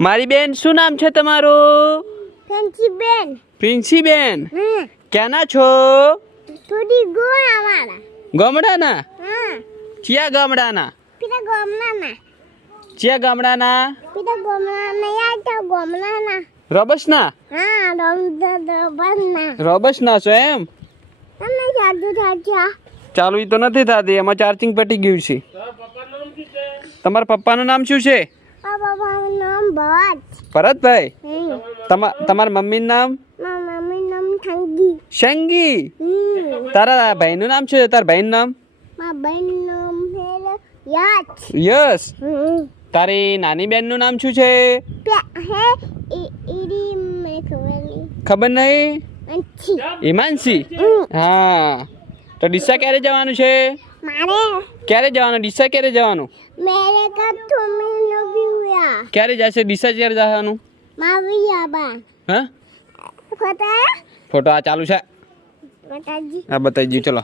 મારી બેન શું નામ છે તમારું? પ્રિન્સીબેન. પ્રિન્સીબેન. ક્યાંના છો? થોડી ગોળાવાળા. ગામડાના? હા. ક્યાં ગામડાના? પેલા ગામડાના. ક્યાં ગામડાના? પેલા ગામડાના યાદ તો ગામડાના. રોબસના? હા, રબરના. રોબસના છો એમ? તમને જાદુ થાચા. ચાલુ ઈ તો નથી થતી, એમાં ચાર્જિંગ પટી ગયું છે. તમારા પપ્પાનું નામ શું છે? આ બાબાનું નામ ભરત. ભરતભાઈ. તમારા મમ્મીનું નામ? મારા મમ્મીનું નામ થંગી. શંગી. તારા ભાઈનું નામ શું છે? તારા ભાઈનું નામ? મારા ભાઈનું નામ છે યશ. યશ. તારી નાની બેનનું નામ શું છે? હે ઈડી મે ખબર નહીં. અંછી. હિમાંશી. હા, તો ડીસા ક્યારે જવાનું છે? મારે ક્યારે જવાનું? ડીસા ક્યારે જવાનું? મેરે કા તુમી નબીયા. ક્યારે જશે ડીસા? ક્યારે જવાનું? માવિયા બા. હા, ફોટા ફોટો આ ચાલુ છે. બતાજી. હા, બતાવી દઉં. ચલો.